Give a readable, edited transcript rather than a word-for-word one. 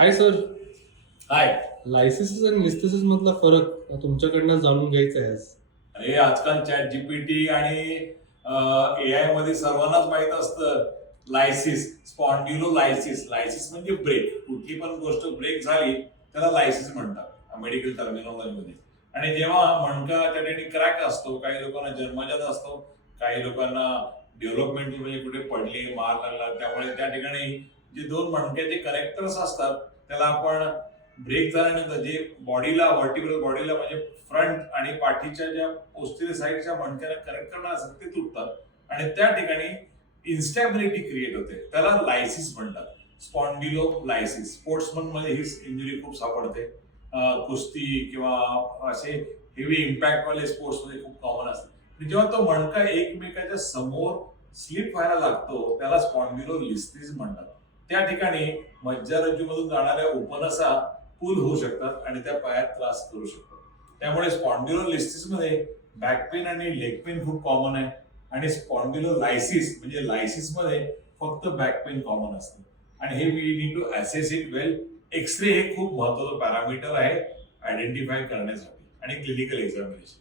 Hi sir. हाय. Lysis आणि लिस्थेसिस मधला फरक तुमच्याकडनं जाणून घ्यायचा आहे आज. अरे आजकाल चॅट जीपीटी आणि एआय मध्ये सर्वांनाच माहित असतं लायसिस, स्पॉन्डिलोलायसिस. लायसिस म्हणजे ब्रेक. कुठली पण गोष्ट ब्रेक झाली त्याला लायसिस म्हणतात मेडिकल टर्मिनॉलॉजी मध्ये. आणि जेव्हा मणका त्या ठिकाणी क्रॅक असतो, काही लोकांना जन्मजात असतो, काही लोकांना डेव्हलपमेंट म्हणजे कुठे पडले, मार लागला, त्यामुळे त्या ठिकाणी जे दोन मणक्याचे कनेक्टर्स असतात त्याला आपण ब्रेक झाल्यानंतर जे बॉडीला, व्हर्टिब्रल बॉडीला म्हणजे फ्रंट आणि पाठीच्या ज्या पोस्टीरियर साईडच्या मणक्याला कनेक्ट करणार असतात ते तुटतात आणि त्या ठिकाणी इन्स्टॅबिलिटी क्रिएट होते, त्याला लायसिस म्हणतात. स्पॉन्डिलोलायसिस. स्पोर्ट्समन मध्ये ही इंजुरी खूप सापडते. कुस्ती किंवा असे हेवी इम्पॅक्ट वाले स्पोर्ट्स मध्ये खूप कॉमन असते. जेव्हा तो मणका एकमेकाच्या समोर स्लिप व्हायला लागतो त्याला स्पॉन्डिलोलिस्थेसिस म्हणतात. त्या ठिकाणी मज्जारज्जूमधून जाणाऱ्या उपनसा पूल होऊ शकतात आणि त्या पायात त्रास करू शकतात. त्यामुळे स्पॉन्डिलोलिस्थेसिस मध्ये बॅक पेन आणि लेग पेन खूप कॉमन आहे आणि स्पॉन्डिलोलायसिस म्हणजे लायसिस मध्ये फक्त बॅक पेन कॉमन असतं. आणि हे we need to assess it well. X ray हे खूप महत्वाचं पॅरामीटर आहे आयडेंटिफाय करण्यासाठी आणि क्लिनिकल एक्झामिनेशन.